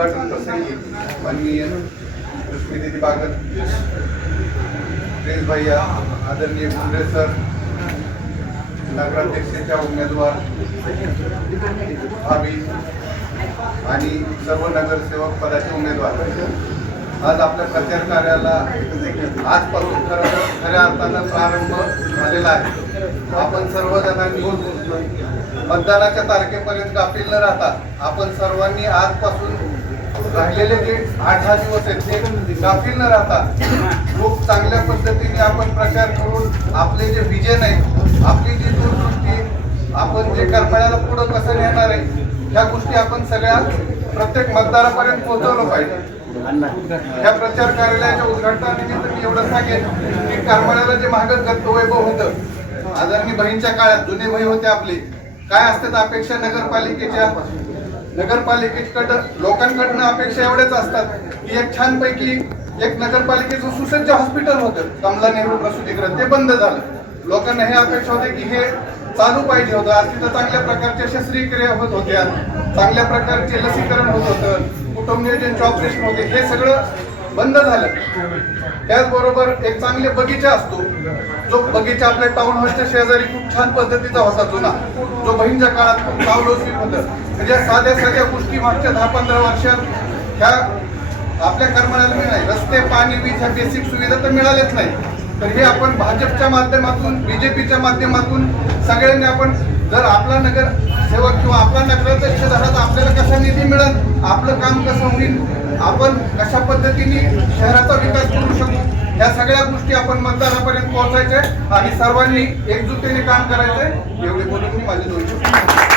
उद्घाटन प्रसंगी माननीय लक्ष्मीदेवी बागल प्रेस भैया आदरणीय मुंडे सर नगराध्यक्षाच्या उमेदवार भावी आणि सर्व नगरसेवक पदाचे उमेदवार आज आपल्या प्रचार कार्याला आजपासून खरं खऱ्या अर्थानं प्रारंभ झालेला आहे आपण सर्वजणांनी मतदानाच्या तारखेपर्यंत गाफील न राहता आपण सर्वांनी आजपासून राहिलेले जे आठ दहा दिवस आहेत. ते गाफील न राहता खूप चांगल्या पद्धतीने आपण प्रचार करून आपले जे विजन आहे आपली जी दूरदृष्टी आपण जे करमाळ्याला पुढं कसं नेणार आहे ह्या गोष्टी आपण सगळ्या प्रत्येक मतदारापर्यंत पोहोचवलं पाहिजे. या प्रचार कार्यालयाच्या उद्घाटनानिमित्त मी एवढं सांगेन की करमाळ्याला जे महागत गत वैभव होतं आदरणीय बहीणच्या काळात जुने भाई होते आपले काय असतात अपेक्षा नगरपालिकेच्या नगरपालिकेकडं लोकांकडनं अपेक्षा एवढ्याच असतात की एक छानपैकी एक नगरपालिकेचं सुसज्ज हॉस्पिटल होतं. कमला नेहरू प्रसूतीगृह ते बंद झालं. लोकांना हे अपेक्षा होते की हे चालू पाहिजे होतं. आज तिथं चांगल्या प्रकारच्या शस्त्रक्रिया होत होत्या. चांगल्या प्रकारचे लसीकरण होत होतं. कुटुंब नियोजनचे ऑपरेशन होते. हे सगळं बंद झालं. त्याचबरोबर एक चांगले बगीचा असतो. जो बगीचा आपल्या टाउन हॉलच्या शेजारी खूप छान पद्धतीचा होता जुना. जो बहीणच्या काळात खूप नावलौकिक होतं. म्हणजे साध्या साध्या गोष्टी मागच्या दहा पंधरा वर्षात ह्या आपल्या कर्मणाला मिळाले रस्ते पाणी वीज ह्या बेसिक सुविधा तर मिळाल्याच नाही तर हे आपण भाजपच्या माध्यमातून बी जे पीच्या माध्यमातून सगळ्यांनी आपण जर आपला नगर सेवक किंवा आपला नगराध्यक्ष झाला मिळत आपलं काम कसं होईल आपण कशा पद्धतीने शहराचा विकास करू शकू या सगळ्या गोष्टी आपण मतदारापर्यंत पोहोचायच्या आणि सर्वांनी एकजुटीने काम करायचंय एवढे बोलून मी माझे दोन